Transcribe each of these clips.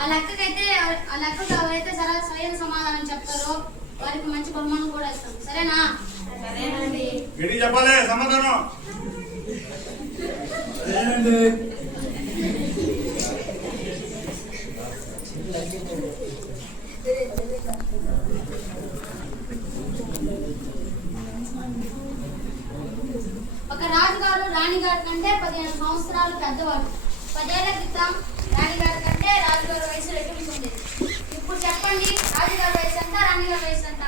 ఆ లెక్కకైతే ఆ లెక్కకు ఎవరైతే సరైన సమాధానం చెప్తారో వారికి మంచి బహుమానం కూడా ఇస్తాం. సరేనా? సరేనండి. చెప్పాలి సమాధానం. సరేనండి. ఒక రాజుగారు రాణిగారి కంటే 15 సంవత్సరాలు పెద్దవాడు. 10 ఏళ్ల క్రితం రాణిగారి కంటే రాజుగారి వయసు రెట్టింపు ఉండేది. ఇప్పుడు చెప్పండి, రాజుగారి వయసు ఎంత, రాణిగారి వయసు ఎంత?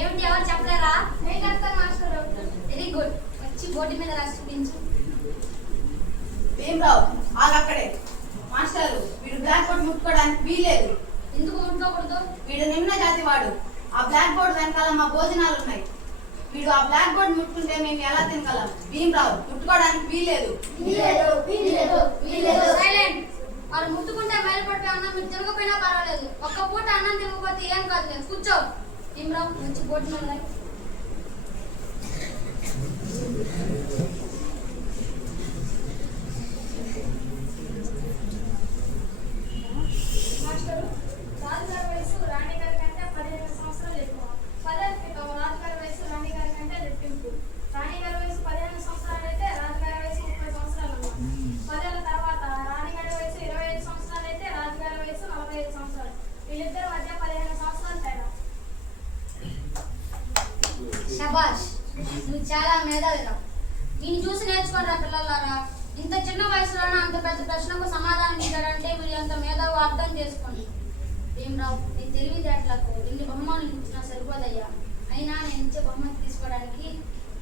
ఏమిటి, ఎవరు చెప్పలేరా? నేను చెప్తాను మాస్టర్. Very good. వచ్చి బోర్డు మీద రాసి చూపించు. భీమరావు ఆగక్కడే. మాస్టారు, వీడు బ్లాక్ బోర్డ్ ముట్టుకోవడానికి వీలేదు. ఎందుకు ముట్టుకోకూడదు? వీడు నిమ్న జాతి వాడు. ఆ బ్లాక్ బోర్డ్ వెనకాల మా భోజనాలు ఉన్నాయి. వీడు ఆ బ్లాక్ బోర్డ్ ముట్టుకుంటే మేము ఎలా తినగలం? భీమరావు ముట్టుకోవడానికి వీలేదు. సైలెంట్. వాళ్ళు ముట్టుకుంటే బయలుపడిపోయి అన్నం మీరు తినకపోయినా పర్వాలేదు. ఒక్క పూట అన్నం తినకపోతే ఏం కాదు. లేదు కూర్చో. భీమరావు మంచి బోర్డు మీద రాయి. మాస్టరు, రాజుగారి వయసు రాణిగారి కంటే 15 సంవత్సరాలు ఎక్కువ. 10 ఏళ్ల క్రితం రాజుగారి వయసు రాణిగారి కంటే రెట్టింపు. రాణిగారి వయసు 15 సంవత్సరాలు అయితే రాజుగారి వయసు 30 సంవత్సరాలు అన్నమాట. 10 ఏళ్ల తర్వాత రాణిగారి వయసు 25 సంవత్సరాలు అయితే రాజుగారి వయసు 45 సంవత్సరాలు. వీళ్ళిద్దరి మధ్య 15 సంవత్సరాలు తేడా. శబాష్, నువ్వు చాలా మేధావిరా. దీన్ని చూసి నేర్చుకోరా పిల్లలారా. ఇంత చిన్న వయసులోనే అంత పెద్ద ప్రశ్నకు సమాధానం ఇచ్చాడంటే మీరు ఎంత మేధావో అర్థం చేసుకోండి. భీమరావు, నీ తెలివితేటలకు ఎన్ని బహుమానులు ఇచ్చినా సరిపోదయ్యా. అయినా నేను ఇచ్చే బహుమతి తీసుకోవడానికి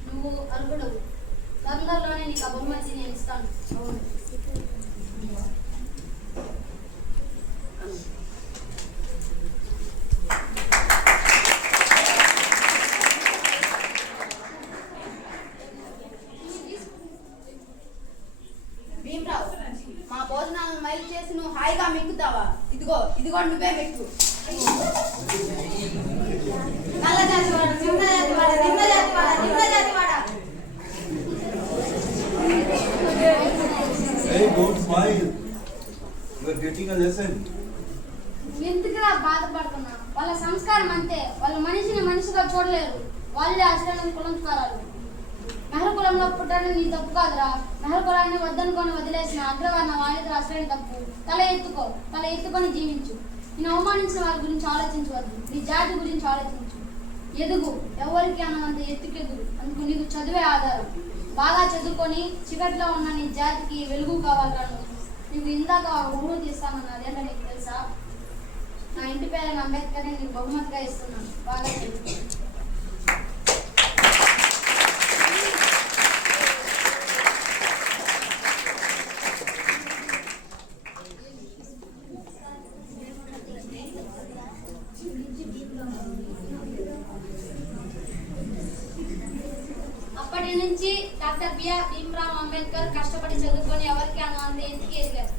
నువ్వు అర్హుడవు. తొందరలోనే నీకు ఆ బహుమతి నేను ఇస్తాను. అవును. భీమరావు, మా భోజనాలను మైలు చేసి నువ్వు హాయిగా మిక్కుతావా? ఇదిగో నువ్వే మెక్కు. నల్ల జాతి వాడ, నిమ్న జాతి వాడ, నిమ్న జాతి వాడ, నిమ్న జాతి వాడ. Hey, don't smile. You are getting a lesson. ఎందుకురా బాధపడుతున్నా? వాళ్ళ సంస్కారం అంతే. వాళ్ళ మనిషిని మనిషిగా చూడలేరు. వాళ్ళే అసలు కులంకారాలు. మెహర్ కులంలో పుట్టడం నీ తప్పు కాదురా. మెహర్ కులాన్ని వద్దనుకొని వదిలేసిన అగ్రవర్ణ వాళ్ళకి అసలైన తప్పు. తల ఎత్తుకొని జీవించు. నేను అవమానించిన వారి గురించి ఆలోచించవద్దు. నీ జాతి గురించి ఆలోచించు. ఎదుగు, ఎవరికి అన్నంత ఎత్తుకెదుగు. అందుకు నీకు చదువే ఆధారం. బాగా చదువుకొని చీకట్లో ఉన్న నీ జాతికి వెలుగు కావాలరా. నీకు ఇందాక బహుమతి ఇస్తామన్నా, అదేంటో నీకు తెలుసా? నా ఇంటి పేరైన అంబేద్కర్ నీకు బహుమతిగా ఇస్తున్నాను. బాగా చదువు. అప్పటి నుంచి డాక్టర్ బిఆర్ భీమరావ్ అంబేద్కర్ కష్టపడి చదువుకొని ఎవరికి అన్నంత ఎత్తుకి ఎదిగారు.